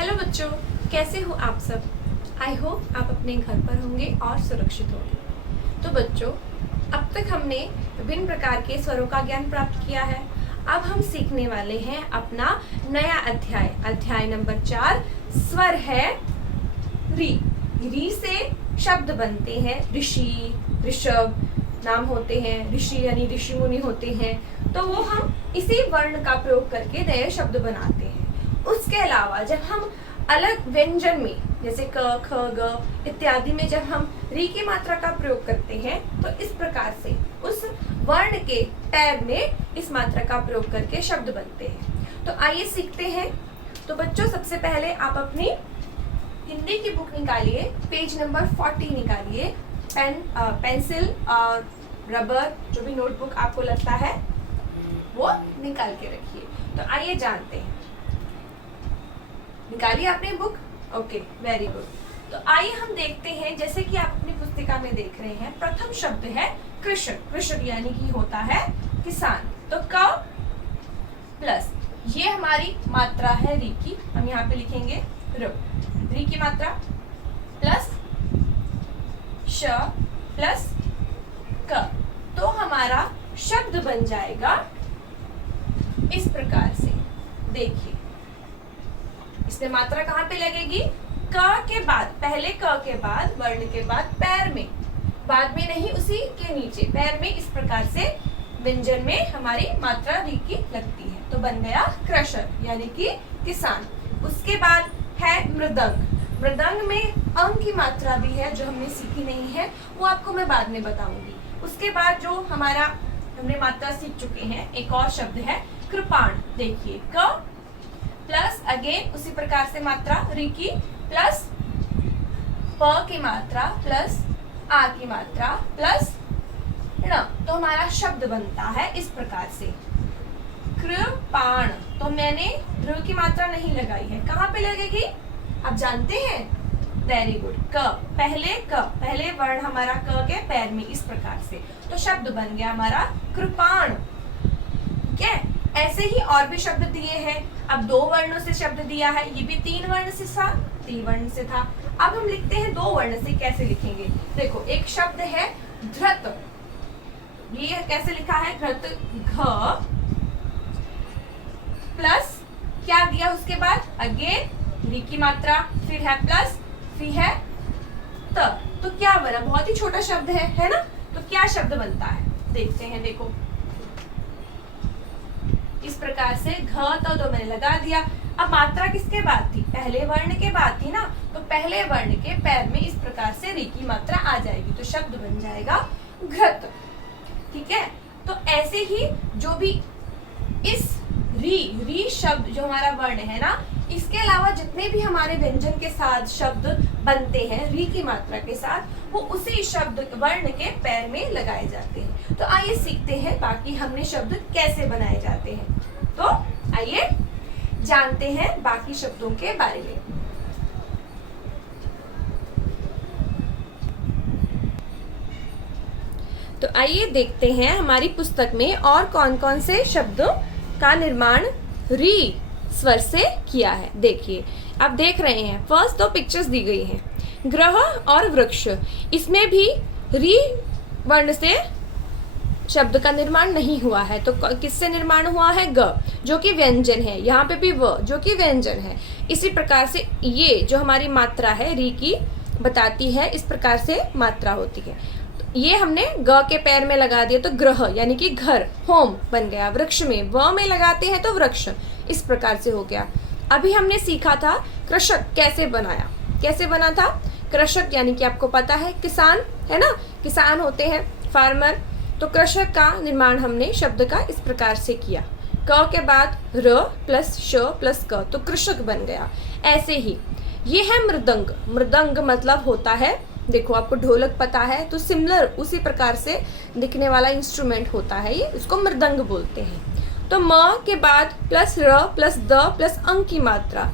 Hello बच्चों, कैसे हो आप सब। आई होप आप अपने घर पर होंगे और सुरक्षित होंगे। तो बच्चों, अब तक हमने विभिन्न प्रकार के स्वरों का ज्ञान प्राप्त किया है। अब हम सीखने वाले हैं अपना नया अध्याय नंबर 4। स्वर है री। री से शब्द बनते हैं। ऋषि, ऋषभ नाम होते हैं। ऋषि यानी ऋषि मुनि होते हैं। तो वो हम इसी वर्ण का प्रयोग करके नए शब्द बनाते हैं। उसके अलावा जब हम अलग व्यंजन में जैसे क, ख, ग इत्यादि में जब हम री की मात्रा का प्रयोग करते हैं तो इस प्रकार से उस वर्ण के पैर में इस मात्रा का प्रयोग करके शब्द बनते हैं। तो आइए सीखते हैं। तो बच्चों, सबसे पहले आप अपनी हिंदी की बुक निकालिए, पेज नंबर 40 निकालिए। पेंसिल और रबर, जो भी नोटबुक आपको लगता है वो निकाल के रखिए। तो आइए जानते हैं। निकालिए आपने बुक। Okay, very good. तो आइए हम देखते हैं, जैसे कि आप अपनी पुस्तिका में देख रहे हैं, प्रथम शब्द है कृषक। कृषक यानी कि होता है किसान। तो क प्लस ये हमारी मात्रा है री की, हम यहाँ पे लिखेंगे र। री की मात्रा प्लस श प्लस क, तो हमारा शब्द बन जाएगा इस प्रकार से। देखिए, इसमें मात्रा कहाँ पे लगेगी? क के बाद, पहले क के बाद, वर्ण के बाद पैर में, बाद में नहीं, उसी के नीचे पैर में। इस प्रकार से व्यंजन में हमारी मात्रा री की लगती है। तो बन गया कृषक यानी कि किसान। उसके बाद है मृदंग। मृदंग में अंग की मात्रा भी है जो हमने सीखी नहीं है, वो आपको मैं बाद में बताऊंगी। उसके बाद जो हमारा हमने मात्रा सीख चुके हैं, एक और शब्द है कृपाण। देखिए, क प्लस अगेन उसी प्रकार से मात्रा री की प्लस प की मात्रा प्लस आ की मात्रा प्लस ण, तो हमारा शब्द बनता है इस प्रकार से कृपाण। तो मैंने ऋ की मात्रा नहीं लगाई है, कहाँ पे लगेगी आप जानते हैं? Very good. पहले वर्ण हमारा क के पैर में, इस प्रकार से। तो शब्द बन गया हमारा कृपाण। ठीक है, ऐसे ही और भी शब्द दिए हैं। अब 2 वर्णों से शब्द दिया है, ये भी 3 वर्ण से था, 3 वर्ण से था। अब हम लिखते हैं 2 वर्ण से। कैसे लिखेंगे? देखो, एक शब्द है धृत। ये कैसे लिखा है? धृत, घ प्लस क्या दिया उसके बाद? अगेन री की मात्रा, फिर है प्लस, फिर है त। तो क्या बना? बहुत ही छोटा शब्द है ना? तो क्या शब्द बनता है देखते हैं। देखो, इस प्रकार से घ तो मैंने लगा दिया। अब मात्रा किसके बाद थी? पहले वर्ण के बाद थी ना, तो पहले वर्ण के पैर में इस प्रकार से री की मात्रा आ जाएगी, तो शब्द बन जाएगा घृत। ठीक है, तो ऐसे ही जो भी इस री शब्द जो हमारा वर्ण है ना, इसके अलावा जितने भी हमारे व्यंजन के साथ शब्द बनते हैं री की मात्रा के साथ, वो उसी शब्द वर्ण के पैर में लगाए जाते हैं। तो आइए सीखते हैं बाकी हमने शब्द कैसे बनाए जाते हैं। तो आइए जानते हैं बाकी शब्दों के बारे में। तो आइए देखते हैं हमारी पुस्तक में और कौन कौन से शब्दों का निर्माण री स्वर से किया है। देखिए, आप देख रहे हैं, फर्स्ट 2 पिक्चर्स दी गई हैं, ग्रह और वृक्ष। इसमें भी री वर्ण से शब्द का निर्माण नहीं हुआ है। तो किससे निर्माण हुआ है? ग, जो कि व्यंजन है। यहाँ पे भी व, जो कि व्यंजन है। इसी प्रकार से ये जो हमारी मात्रा है री की बताती है, इस प्रकार से मात्रा होती है। ये हमने ग के पैर में लगा दिया तो ग्रह यानी कि घर, होम बन गया। वृक्ष में व में लगाते हैं तो वृक्ष, इस प्रकार से हो गया। अभी हमने सीखा था कृषक कैसे बनाया। कैसे बना था? कृषक यानी कि आपको पता है किसान, है ना? किसान होते हैं, फार्मर। तो कृषक का निर्माण हमने शब्द का इस प्रकार से किया। क के बाद र प्लस श प्लस क, तो कृषक बन गया। ऐसे ही ये है मृदंग। मृदंग मतलब होता है, देखो आपको ढोलक पता है, तो सिमिलर उसी प्रकार से दिखने वाला इंस्ट्रूमेंट होता है ये, इसको मृदंग बोलते हैं। तो म के बाद प्लस र प्लस द प्लस अंग की मात्रा।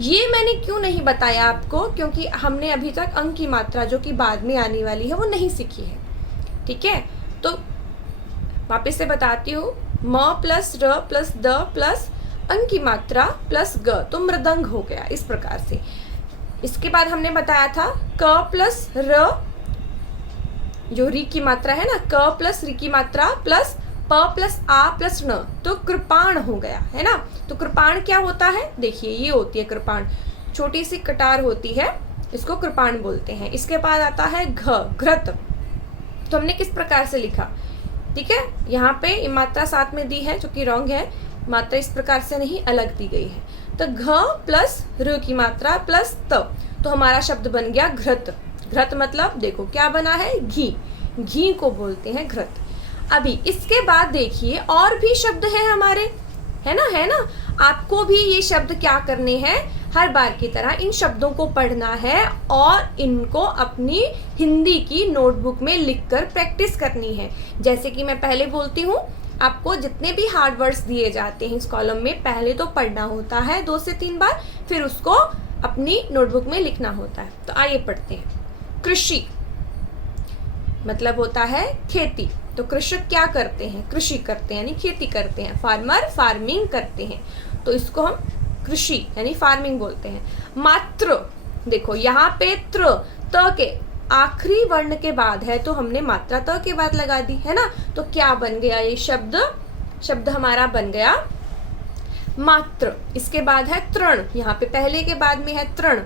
ये मैंने क्यों नहीं बताया आपको? क्योंकि हमने अभी तक अंग की मात्रा जो कि बाद में आने वाली है वो नहीं सीखी है। ठीक है, तो वापस से बताती हूँ, म प्लस र प्लस द प्लस अंग की मात्रा प्लस ग, तो मृदंग हो गया इस प्रकार से। इसके बाद हमने बताया था क प्लस र, जो री की मात्रा है ना, क प्लस री की मात्रा प्लस प प्लस आ प्लस न, तो कृपाण हो गया है ना। तो कृपाण क्या होता है, देखिए ये होती है कृपाण, छोटी सी कटार होती है, इसको कृपाण बोलते हैं। इसके बाद आता है घ, घृत। तो हमने किस प्रकार से लिखा, ठीक है, यहाँ पे मात्रा साथ में दी है जो कि रॉन्ग है, मात्रा इस प्रकार से नहीं, अलग दी गई है। तो घ प्लस र की मात्रा प्लस त, तो हमारा शब्द बन गया घृत। घृत मतलब देखो क्या बना है, घी, घी को बोलते हैं घृत। अभी इसके बाद देखिए और भी शब्द हैं हमारे, है ना, आपको भी ये शब्द क्या करने हैं, हर बार की तरह इन शब्दों को पढ़ना है और इनको अपनी हिंदी की नोटबुक में लिखकर प्रैक्टिस करनी है। जैसे कि मैं पहले बोलती हूँ, आपको जितने भी हार्ड वर्ड्स दिए जाते हैं इस कॉलम में, पहले तो पढ़ना होता है 2 से 3 बार, फिर उसको अपनी नोटबुक में लिखना होता है। तो आइए पढ़ते हैं। कृषि मतलब होता है खेती, तो कृषक क्या करते हैं, कृषि करते हैं यानी खेती करते हैं, फार्मर फार्मिंग करते हैं, तो इसको हम कृषि यानी फार्मिंग बोलते हैं। मात्र, देखो यहाँ पे त्र, त के आखिरी वर्ण के बाद है, तो हमने मात्रा त के बाद लगा दी है ना, तो क्या बन गया ये शब्द हमारा बन गया मात्र। इसके बाद है तृण, यहाँ पे पहले के बाद में है तृण,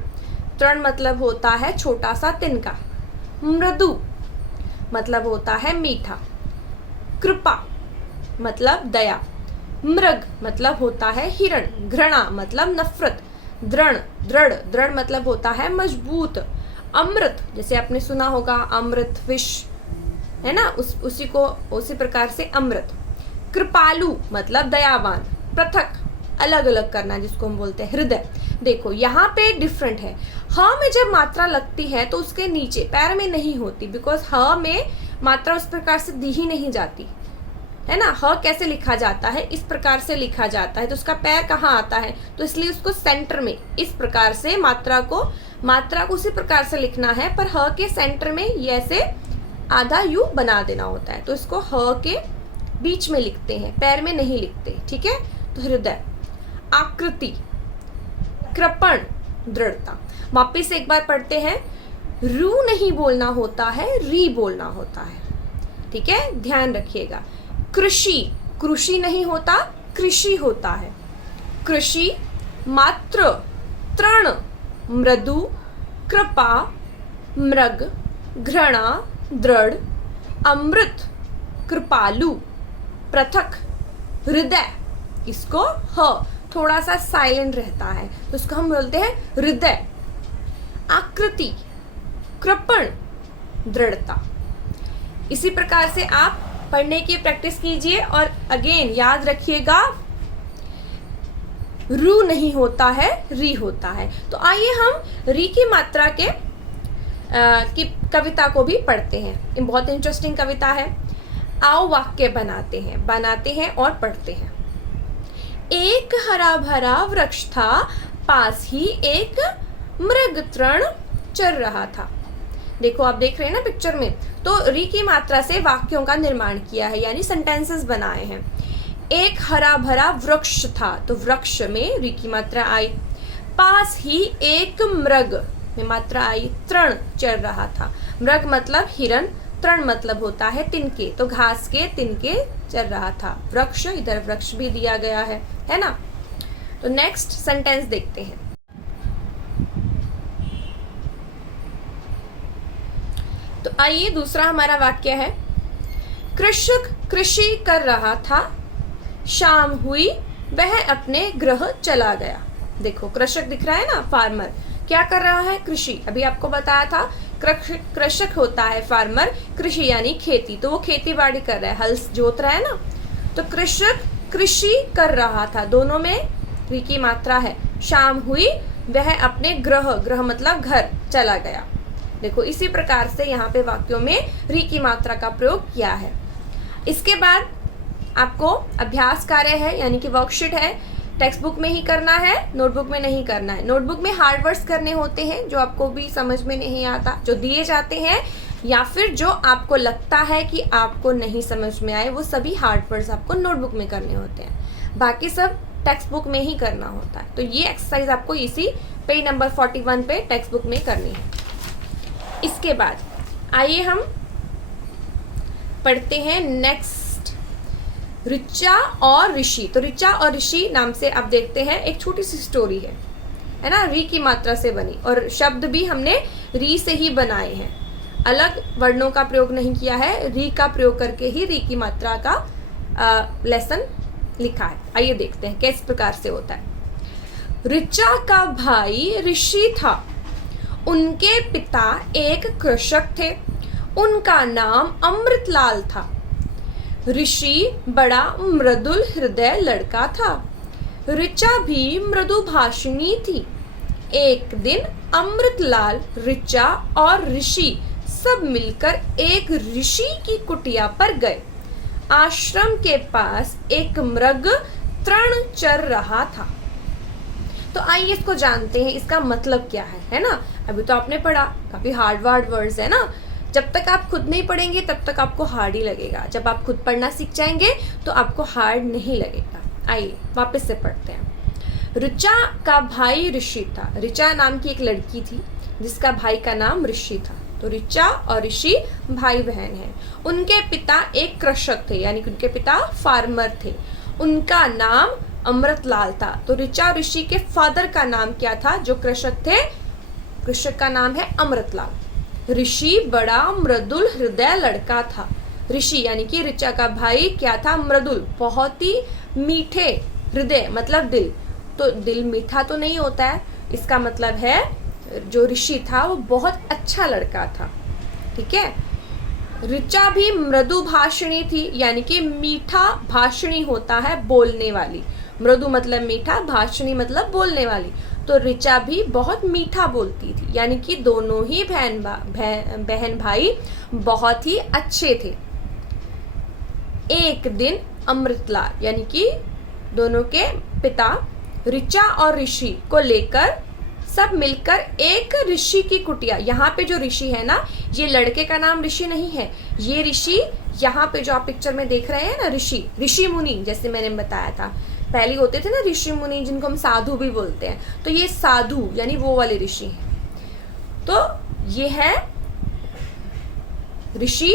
तृण मतलब होता है छोटा सा तिनका। मृदु मतलब होता है मीठा। कृपा मतलब दया। मृग मतलब होता है हिरण। घृणा मतलब नफरत। दृढ़, दृढ़ मतलब होता है मजबूत। अमृत, जैसे आपने सुना होगा अमृत विष, है ना, उसी प्रकार से अमृत। कृपालु मतलब दयावान। पृथक अलग अलग करना, जिसको हम बोलते हैं हृदय। देखो यहाँ पे डिफरेंट है, ह में जब मात्रा लगती है तो उसके नीचे पैर में नहीं होती, बिकॉज ह में मात्रा उस प्रकार से दी ही नहीं जाती है ना। ह कैसे लिखा जाता है, इस प्रकार से लिखा जाता है, तो उसका पैर कहाँ आता है, तो इसलिए उसको सेंटर में इस प्रकार से मात्रा को उसी प्रकार से लिखना है, पर ह के सेंटर में ये ऐसे आधा यू बना देना होता है, तो इसको ह के बीच में लिखते हैं, पैर में नहीं लिखते, ठीक है। तो हृदय। आकृति, कृपण, दृढ़ता। वापिस एक बार पढ़ते हैं, रू नहीं बोलना होता है, री बोलना होता है, ठीक है, ध्यान रखिएगा। कृषि, कृषि नहीं होता, कृषि होता है। कृषि, मात्र, तृण, मृदु, कृपा, मृग, घृणा, दृढ़, अमृत, कृपालु, पृथक, हृदय। इसको ह थोड़ा सा साइलेंट रहता है, तो उसको हम बोलते हैं हृदय। आकृति, कृपण, दृढ़ता। इसी प्रकार से आप पढ़ने की प्रैक्टिस कीजिए, और अगेन याद रखिएगा, रू नहीं होता है, री होता है। तो आइए हम री की मात्रा की कविता को भी पढ़ते हैं। ये बहुत इंटरेस्टिंग कविता है। आओ वाक्य बनाते हैं और पढ़ते हैं। एक हरा भरा वृक्ष था, पास ही एक मृग तृण चर रहा था। देखो आप देख रहे हैं ना पिक्चर में, तो री की मात्रा से वाक्यों का निर्माण किया है, यानी सेंटेंसेस बनाए हैं। एक हरा भरा वृक्ष था, तो वृक्ष में री की मात्रा आई। पास ही एक मृग में मात्रा आई। तृण चर रहा था। मृग मतलब हिरन, तृण मतलब होता है तिनके, तो घास के तिनके चल रहा था। वृक्ष, इधर वृक्ष भी दिया गया है ना। तो नेक्स्ट सेंटेंस देखते हैं। तो आइए दूसरा हमारा वाक्य है, कृषक कृषि कर रहा था, शाम हुई वह अपने गृह चला गया। देखो कृषक दिख रहा है ना, फार्मर क्या कर रहा है, कृषि। अभी आपको बताया था कृषक होता है फार्मर, कृषि यानी खेती, तो वो खेती बाड़ी कर रहा है, हल जोत रहा है ना। तो कृषक कृषि कर रहा था, दोनों में री की मात्रा है। शाम हुई वह अपने गृह मतलब घर चला गया। देखो इसी प्रकार से यहाँ पे वाक्यों में री की मात्रा का प्रयोग किया है। इसके बाद आपको अभ्यास कार्य है, यानी कि वर्कशीट है, टेक्स्ट बुक में ही करना है, नोटबुक में नहीं करना है। नोटबुक में हार्ड वर्ड्स करने होते हैं जो आपको भी समझ में नहीं आता, जो दिए जाते हैं, या फिर जो आपको लगता है कि आपको नहीं समझ में आए, वो सभी हार्ड वर्ड्स आपको नोटबुक में करने होते हैं। बाकी सब टेक्स्ट बुक में ही करना होता है। तो ये एक्सरसाइज आपको इसी पेज नंबर 41 पे टेक्स्ट बुक में करनी है। इसके बाद आइए हम पढ़ते हैं नेक्स्ट, ऋचा और ऋषि। तो ऋचा और ऋषि नाम से आप देखते हैं एक छोटी सी स्टोरी है ना, री की मात्रा से बनी, और शब्द भी हमने री से ही बनाए हैं, अलग वर्णों का प्रयोग नहीं किया है, री का प्रयोग करके ही री की मात्रा का लेसन लिखा है। आइए देखते हैं किस प्रकार से होता है। ऋचा का भाई ऋषि था। उनके पिता एक कृषक थे। उनका नाम अमृतलाल था। ऋषि बड़ा मृदुल हृदय लड़का था। ऋचा भी मृदुभाषिणी थी। एक दिन अमृतलाल, ऋचा और ऋषि सब मिलकर एक ऋषि की कुटिया पर गए। आश्रम के पास एक मृग तृण चर रहा था। तो आइए इसको जानते हैं, इसका मतलब क्या है ना। अभी तो आपने पढ़ा, काफी हार्ड वर्ड्स है ना। जब तक आप खुद नहीं पढ़ेंगे तब तक आपको हार्ड ही लगेगा, जब आप खुद पढ़ना सीख जाएंगे तो आपको हार्ड नहीं लगेगा। आइए वापस से पढ़ते हैं। ऋचा का भाई ऋषि था। ऋचा नाम की एक लड़की थी जिसका भाई का नाम ऋषि था। तो ऋचा और ऋषि भाई बहन हैं। उनके पिता एक कृषक थे, यानी कि उनके पिता फार्मर थे। उनका नाम अमृतलाल था। तो ऋचा और ऋषि के फादर का नाम क्या था, जो कृषक थे, कृषक का नाम है अमृतलाल। ऋषि बड़ा मृदुल हृदय लड़का था। ऋषि यानी कि ऋचा का भाई क्या था, मृदुल, बहुत ही मीठे, हृदय मतलब दिल, तो दिल मीठा तो नहीं होता है, इसका मतलब है जो ऋषि था वो बहुत अच्छा लड़का था। ठीक है। ऋचा भी मृदु भाषिणी थी, यानी कि मीठा भाषिणी होता है बोलने वाली। मृदु मतलब मीठा, भाषिणी मतलब बोलने वाली। तो ऋचा भी बहुत मीठा बोलती थी, यानी कि दोनों ही बहन भाई बहुत ही अच्छे थे। एक दिन अमृतलाल यानी कि दोनों के पिता ऋचा और ऋषि को लेकर सब मिलकर एक ऋषि की कुटिया, यहाँ पे जो ऋषि है ना, ये लड़के का नाम ऋषि नहीं है, ये ऋषि यहाँ पे जो आप पिक्चर में देख रहे हैं ना, ऋषि मुनि, जैसे मैंने बताया था पहले होते थे ना ऋषि मुनि, जिनको हम साधु भी बोलते हैं, तो ये साधु यानी वो वाले ऋषि हैं। तो ये है ऋषि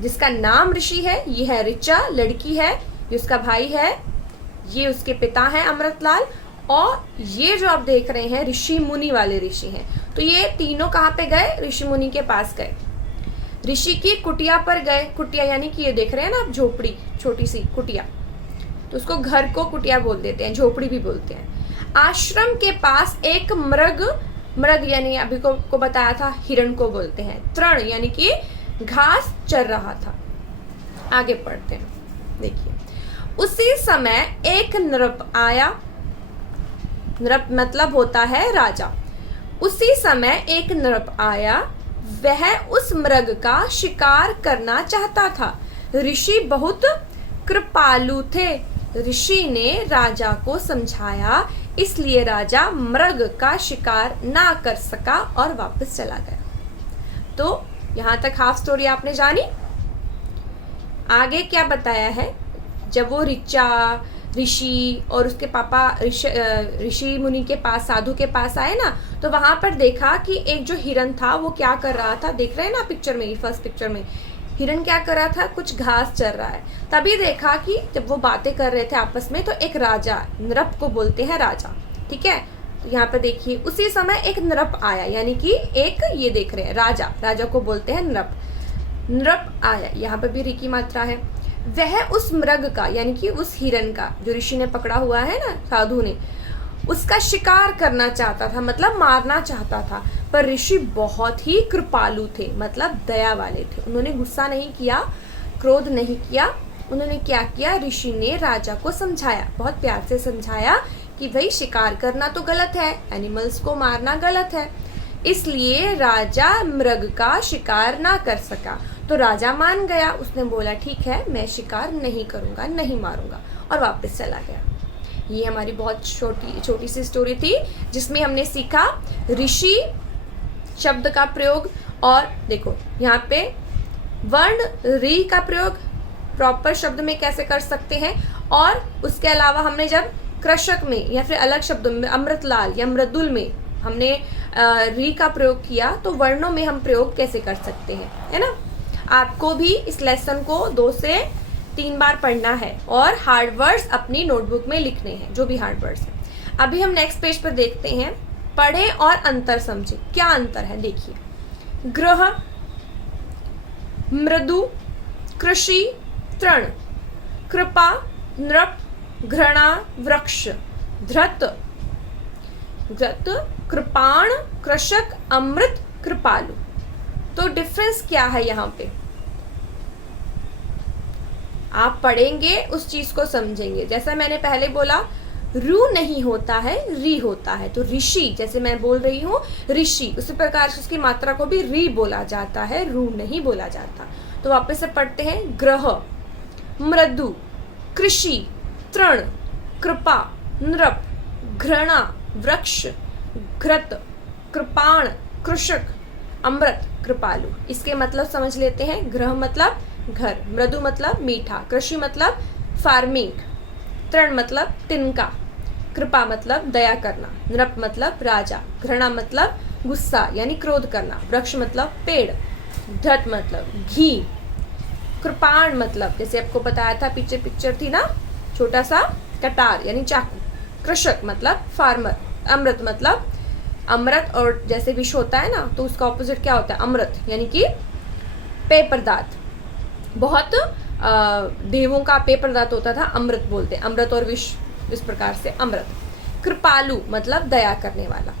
जिसका नाम ऋषि है, ये है ऋचा लड़की है, जिसका भाई है, ये उसके पिता हैं अमृतलाल, और ये जो आप देख रहे हैं ऋषि मुनि वाले ऋषि हैं। तो ये तीनों कहाँ पे गए, ऋषि मुनि के पास गए, ऋषि की कुटिया पर गए। कुटिया यानी कि ये देख रहे हैं ना आप, झोपड़ी, छोटी सी कुटिया, तो उसको घर को कुटिया बोल देते हैं, झोपड़ी भी बोलते हैं। आश्रम के पास एक मृग यानी अभी को बताया था हिरण को बोलते हैं। तृण यानी कि घास चर रहा था। आगे पढ़ते हैं, देखिए। उसी समय एक नृप आया। नृप मतलब होता है राजा। उसी समय एक नृप आया, वह उस मृग का शिकार करना चाहता था। ऋषि बहुत कृपालु थे। ऋषि ने राजा को समझाया, इसलिए राजा मृग का शिकार ना कर सका और वापस चला गया। तो यहाँ तक हाफ स्टोरी आपने जानी। आगे क्या बताया है, जब वो ऋषि और उसके पापा ऋषि मुनि के पास, साधु के पास आए ना, तो वहां पर देखा कि एक जो हिरन था वो क्या कर रहा था, देख रहे हैं ना पिक्चर में, फर्स्ट पिक्चर में हिरन क्या कर रहा था, कुछ घास चर रहा है। तभी देखा कि जब वो बातें कर रहे थे आपस में, तो एक राजा, नृप को बोलते हैं राजा, ठीक है। तो यहाँ पे देखिए, उसी समय एक नृप आया, यानी कि एक, ये देख रहे हैं राजा को बोलते हैं नृप आया, यहाँ पे भी री की मात्रा है। वह उस मृग का यानी कि उस हिरन का, जो ऋषि ने पकड़ा हुआ है ना, साधु ने, उसका शिकार करना चाहता था, मतलब मारना चाहता था। पर ऋषि बहुत ही कृपालु थे, मतलब दया वाले थे। उन्होंने गुस्सा नहीं किया, क्रोध नहीं किया। उन्होंने क्या किया, ऋषि ने राजा को समझाया, बहुत प्यार से समझाया कि भाई शिकार करना तो गलत है, एनिमल्स को मारना गलत है, इसलिए राजा मृग का शिकार ना कर सका। तो राजा मान गया, उसने बोला ठीक है, मैं शिकार नहीं करूंगा, नहीं मारूंगा, और वापस चला गया। ये हमारी बहुत छोटी सी स्टोरी थी, जिसमें हमने सीखा ऋषि शब्द का प्रयोग। और देखो यहाँ पे वर्ण री का प्रयोग प्रॉपर शब्द में कैसे कर सकते हैं, और उसके अलावा हमने जब कृषक में या फिर अलग शब्दों में अमृतलाल या मृदुल में हमने री का प्रयोग किया, तो वर्णों में हम प्रयोग कैसे कर सकते हैं, है ना। आपको भी इस लेसन को 2 से 3 बार पढ़ना है और हार्ड वर्ड्स अपनी नोटबुक में लिखने हैं, जो भी हार्ड वर्ड्स हैं। अभी हम नेक्स्ट पेज पर देखते हैं, पढ़ें और अंतर समझें। क्या अंतर है देखिए, ग्रह, मृदु, कृषि, तृण, कृपा, नृप, घृणा, वृक्ष, धृत, कृपाण, कृषक, अमृत, कृपालु। तो डिफरेंस क्या है यहाँ पे, आप पढ़ेंगे उस चीज को समझेंगे। जैसा मैंने पहले बोला, रू नहीं होता है, री होता है। तो ऋषि, जैसे मैं बोल रही हूँ ऋषि, उसी प्रकार से उसकी मात्रा को भी री बोला जाता है, रू नहीं बोला जाता। तो वापस से पढ़ते हैं, ग्रह, मृदु, कृषि, तृण, कृपा, नृप, घृणा, वृक्ष, घृत, कृपाण, कृषक, अमृत, कृपालु। इसके मतलब समझ लेते हैं। ग्रह मतलब घर, मृदु मतलब मीठा, कृषि मतलब फार्मिंग, तृण मतलब तिनका, कृपा मतलब दया करना, नृप मतलब राजा, घृणा मतलब गुस्सा यानी क्रोध करना, वृक्ष मतलब पेड़, धृत मतलब घी, कृपाण मतलब जैसे आपको बताया था पीछे पिक्चर थी ना, छोटा सा कटार यानी चाकू, कृषक मतलब फार्मर, अमृत मतलब अमृत, और जैसे विष होता है ना तो उसका ऑपोजिट क्या होता है, अमृत यानी कि पेय पदार्थ। बहुत देवों का पेय पदार्थ होता था, अमृत बोलते हैं, अमृत और विष, इस प्रकार से अमृत। कृपालु मतलब दया करने वाला।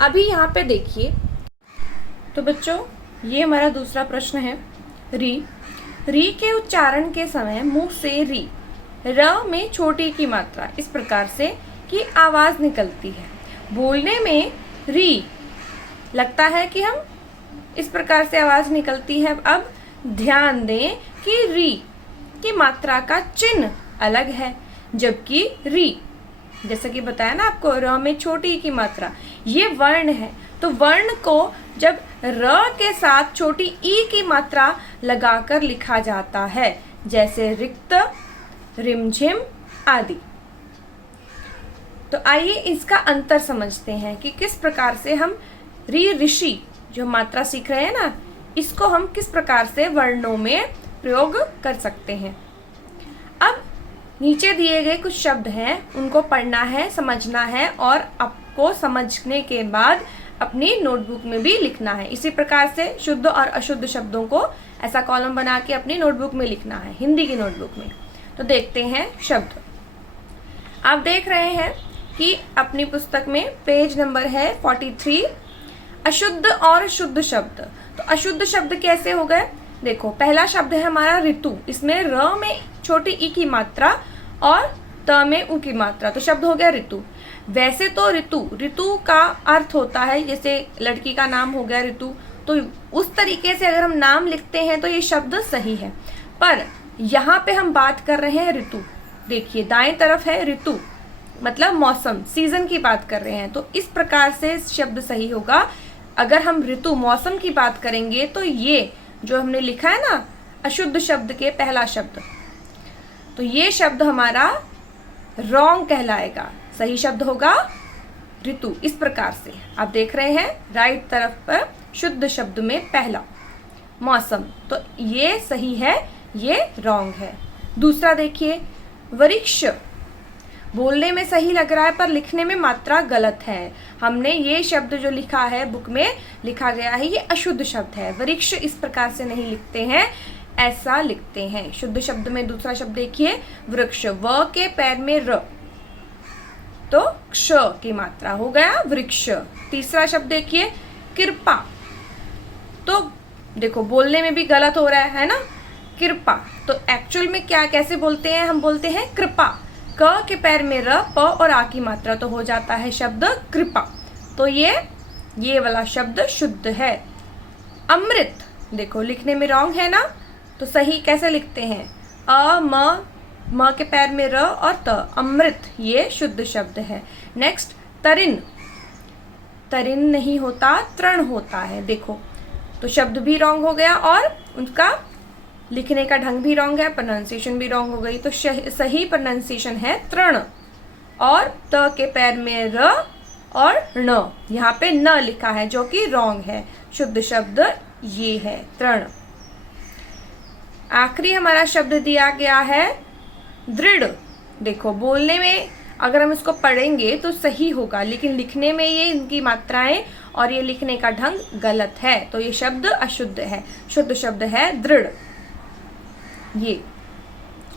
अभी यहाँ पे देखिए, तो बच्चों ये हमारा दूसरा प्रश्न है। री के उच्चारण के समय मुंह से री, र में छोटी की मात्रा इस प्रकार से कि आवाज निकलती है। बोलने में री लगता है कि हम इस प्रकार से आवाज निकलती है। अब ध्यान दें कि री की मात्रा का चिन्ह अलग है, जबकि री, जैसा कि बताया ना आपको, र में छोटी की मात्रा, ये वर्ण है। तो वर्ण को जब र के साथ छोटी ई की मात्रा लगाकर लिखा जाता है, जैसे रिक्त, रिमझिम आदि। तो आइए इसका अंतर समझते हैं कि किस प्रकार से हम री, ऋषि जो मात्रा सीख रहे हैं ना, इसको हम किस प्रकार से वर्णों में प्रयोग कर सकते हैं। अब नीचे दिए गए कुछ शब्द हैं, उनको पढ़ना है, समझना है और आपको समझने के बाद अपनी नोटबुक में भी लिखना है। इसी प्रकार से शुद्ध और अशुद्ध शब्दों को ऐसा कॉलम बना के अपनी नोटबुक में लिखना है, हिंदी की नोटबुक में। तो देखते हैं शब्द। आप देख रहे हैं कि अपनी पुस्तक में पेज नंबर है 43, अशुद्ध और शुद्ध शब्द। तो अशुद्ध शब्द कैसे हो गए, देखो पहला शब्द है हमारा ऋतु, इसमें र में छोटी ई की मात्रा और त में उ की मात्रा, तो शब्द हो गया ऋतु। वैसे तो ऋतु का अर्थ होता है, जैसे लड़की का नाम हो गया ऋतु, तो उस तरीके से अगर हम नाम लिखते हैं तो ये शब्द सही है। पर यहाँ पे हम बात कर रहे हैं ऋतु, देखिए दाएं तरफ है ऋतु मतलब मौसम, सीजन की बात कर रहे हैं, तो इस प्रकार से शब्द सही होगा। अगर हम ऋतु, मौसम की बात करेंगे तो ये जो हमने लिखा है ना अशुद्ध शब्द के पहला शब्द, तो ये शब्द हमारा रॉन्ग कहलाएगा, सही शब्द होगा ऋतु। इस प्रकार से आप देख रहे हैं राइट तरफ पर शुद्ध शब्द में पहला मौसम, तो ये सही है, ये रॉन्ग है। दूसरा देखिए वृक्ष, बोलने में सही लग रहा है पर लिखने में मात्रा गलत है। हमने ये शब्द जो लिखा है बुक में लिखा गया है ये अशुद्ध शब्द है। वृक्ष इस प्रकार से नहीं लिखते हैं, ऐसा लिखते हैं। शुद्ध शब्द में दूसरा शब्द देखिए वृक्ष, व के पैर में र, तो क्ष की मात्रा हो गया वृक्ष। तीसरा शब्द देखिए कृपा, तो देखो बोलने में भी गलत हो रहा है ना, कृपा, तो एक्चुअल में क्या कैसे बोलते हैं, हम बोलते हैं कृपा, क के पैर में र, प और आ की मात्रा, तो हो जाता है शब्द कृपा। तो ये वाला शब्द शुद्ध है। अमृत, देखो लिखने में रॉन्ग है ना, तो सही कैसे लिखते हैं, अ म के पैर में र और त, अमृत, ये शुद्ध शब्द है। नेक्स्ट तरिन, तरिन नहीं होता, तृण होता है, देखो तो शब्द भी रॉन्ग हो गया और उनका लिखने का ढंग भी रॉन्ग है, प्रोनाउंसिएशन भी रॉन्ग हो गई। तो सही प्रोनाउंसिएशन है तृण, और त के पैर में र और न, यहाँ पे न लिखा है जो कि रॉन्ग है। शुद्ध शब्द ये है तृण। आखिरी हमारा शब्द दिया गया है दृढ़। देखो बोलने में अगर हम इसको पढ़ेंगे तो सही होगा, लेकिन लिखने में ये इनकी मात्राएं और ये लिखने का ढंग गलत है, तो ये शब्द अशुद्ध है। शुद्ध शब्द है दृढ़। ये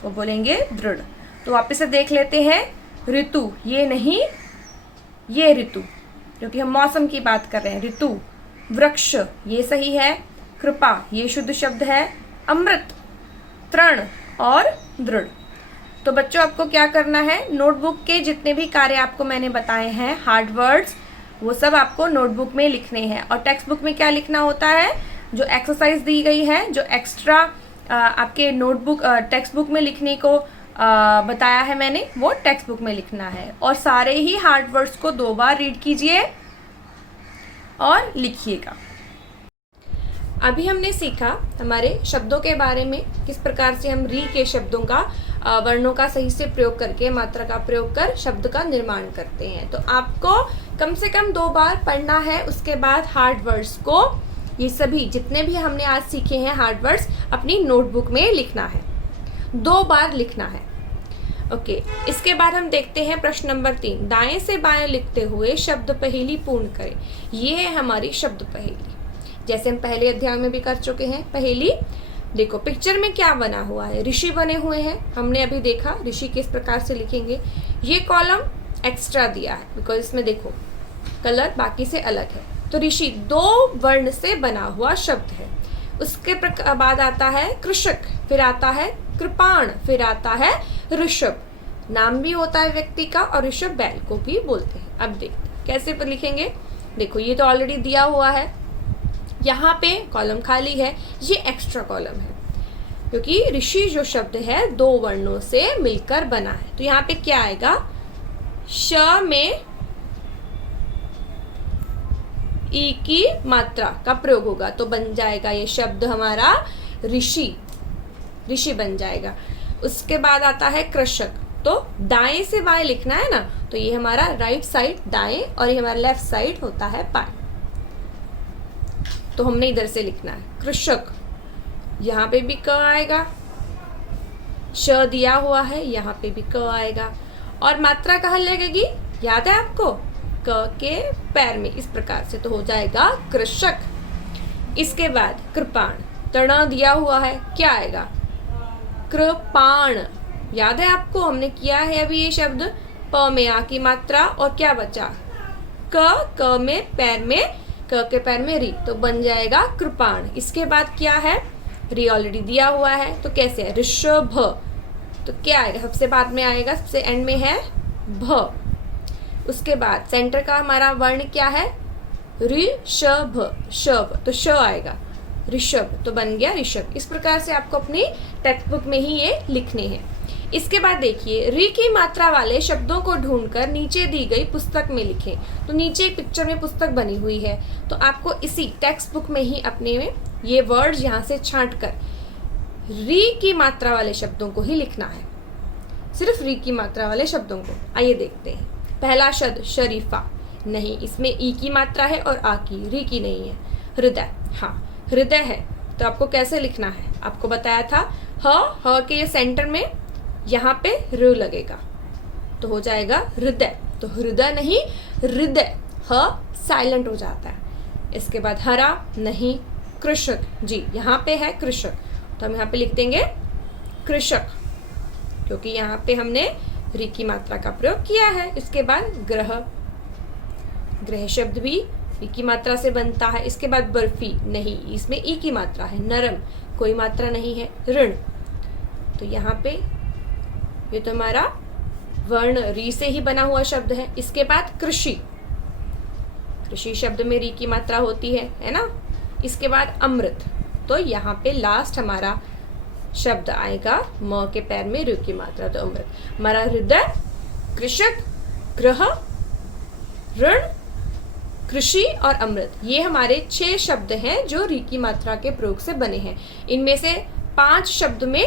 वो बोलेंगे दृढ़। तो वापस से देख लेते हैं। ऋतु ये नहीं, ये ऋतु, क्योंकि हम मौसम की बात कर रहे हैं। ऋतु। वृक्ष ये सही है। कृपा ये शुद्ध शब्द है। अमृत, तृण और दृढ़। तो बच्चों आपको क्या करना है, नोटबुक के जितने भी कार्य आपको मैंने बताए हैं हार्ड वर्ड्स, वो सब आपको नोटबुक में लिखने हैं। और टेक्स्ट बुक में क्या लिखना होता है, जो एक्सरसाइज दी गई है, जो एक्स्ट्रा आपके नोटबुक टेक्स्ट बुक में लिखने को बताया है मैंने, वो टेक्स्ट बुक में लिखना है। और सारे ही हार्ड वर्ड्स को 2 बार रीड कीजिए और लिखिएगा। अभी हमने सीखा हमारे शब्दों के बारे में, किस प्रकार से हम री के शब्दों का वर्णों का सही से प्रयोग करके, मात्रा का प्रयोग कर शब्द का निर्माण करते हैं। तो आपको कम से कम 2 बार पढ़ना है। उसके बाद हार्ड वर्ड्स को, ये सभी जितने भी हमने आज सीखे हैं हार्ड वर्ड्स, अपनी नोटबुक में लिखना है। 2 बार लिखना है। ओके, इसके बाद हम देखते हैं प्रश्न नंबर 3। दाएं से बाएं लिखते हुए शब्द पहेली पूर्ण करें। ये है हमारी शब्द पहेली, जैसे हम पहले अध्याय में भी कर चुके हैं पहेली। देखो पिक्चर में क्या बना हुआ है, ऋषि बने हुए हैं। हमने अभी देखा ऋषि किस प्रकार से लिखेंगे। ये कॉलम एक्स्ट्रा दिया है बिकॉज इसमें देखो कलर बाकी से अलग है। तो ऋषि 2 वर्ण से बना हुआ शब्द है। उसके बाद आता है कृषक, फिर आता है कृपाण, फिर आता है ऋषभ। नाम भी होता है व्यक्ति का, और ऋषभ बैल को भी बोलते हैं। अब देखते हैं कैसे पर लिखेंगे। देखो ये तो ऑलरेडी दिया हुआ है, यहाँ पे कॉलम खाली है, ये एक्स्ट्रा कॉलम है क्योंकि ऋषि जो शब्द है 2 वर्णों से मिलकर बना है। तो यहाँ पे क्या आएगा, श में ई की मात्रा का प्रयोग होगा, तो बन जाएगा ये शब्द हमारा ऋषि, ऋषि बन जाएगा। उसके बाद आता है कृषक। तो दाएं से बाएं लिखना है ना, तो ये हमारा राइट साइड दाएं और ये हमारा लेफ्ट साइड होता है बाएं। तो हमने इधर से लिखना है कृषक। यहाँ पे भी क आएगा, श दिया हुआ है, यहाँ पे भी क आएगा। और मात्रा कहाँ लगेगी, याद है आपको, क के पैर में, इस प्रकार से। तो हो जाएगा कृषक। इसके बाद कृपाण, तड़ा दिया हुआ है, क्या आएगा, कृपाण। याद है आपको, हमने किया है अभी ये शब्द। प में आ की मात्रा और क्या बचा, क में पैर में, क के पैर में री, तो बन जाएगा कृपाण। इसके बाद क्या है, री ऑलरेडी दिया हुआ है, तो कैसे है, ऋषभ। तो क्या आएगा, सबसे बाद में आएगा, सबसे एंड में है भ। उसके बाद सेंटर का हमारा वर्ण क्या है, ऋषभ, शभ, तो श आएगा, ऋषभ, तो बन गया ऋषभ। इस प्रकार से आपको अपनी टेक्स्ट बुक में ही ये लिखने हैं। इसके बाद देखिए, री की मात्रा वाले शब्दों को ढूंढकर नीचे दी गई पुस्तक में लिखें। तो नीचे एक पिक्चर में पुस्तक बनी हुई है, तो आपको इसी टेक्स्ट बुक में ही अपने में ये वर्ड्स यहाँ से छांट कर री की मात्रा वाले शब्दों को ही लिखना है, सिर्फ री की मात्रा वाले शब्दों को। आइए देखते हैं। पहला शब्द शरीफा, नहीं, इसमें ई की मात्रा है और आ की, री की नहीं है। हृदय, हाँ हृदय है, तो आपको कैसे लिखना है, आपको बताया था। ह के ये सेंटर में यहाँ पे र लगेगा, तो हो जाएगा हृदय। तो हृदय नहीं, हृदय, ह साइलेंट हो जाता है। इसके बाद हरा, नहीं, कृषक, जी यहाँ पे है कृषक, तो हम यहाँ पे लिख देंगे कृषक, क्योंकि यहाँ पे हमने री की मात्रा का प्रयोग किया है। इसके बाद ग्रह, ग्रह शब्द भी ई की मात्रा से बनता है। इसके बाद बर्फी, नहीं, इसमें ई की मात्रा है। नरम, कोई मात्रा नहीं है। ऋण, तो यहाँ पे ये तो हमारा वर्ण री से ही बना हुआ शब्द है। इसके बाद कृषि, कृषि शब्द में री की मात्रा होती है ना। इसके बाद अमृत, तो यहाँ पे लास्ट हमारा शब्द आएगा म के पैर में रू की मात्रा, तो अमृत। हमारा हृदय, कृषक, ग्रह, ऋण, कृषि और अमृत, ये हमारे 6 शब्द हैं जो री की मात्रा के प्रयोग से बने हैं। इनमें से 5 शब्द में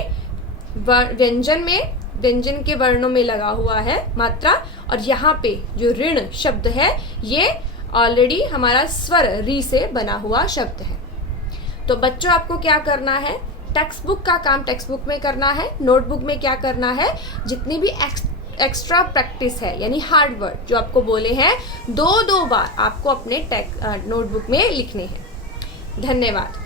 व्यंजन में व्यंजन के वर्णों में लगा हुआ है मात्रा, और यहाँ पे जो ऋण शब्द है ये ऑलरेडी हमारा स्वर री से बना हुआ शब्द है। तो बच्चों आपको क्या करना है, टेक्स्ट बुक का काम टेक्स्ट बुक में करना है, नोटबुक में क्या करना है, जितनी भी एक्स्ट्रा प्रैक्टिस है यानी हार्ड वर्ड जो आपको बोले हैं 2 बार आपको अपने नोटबुक में लिखने हैं। धन्यवाद।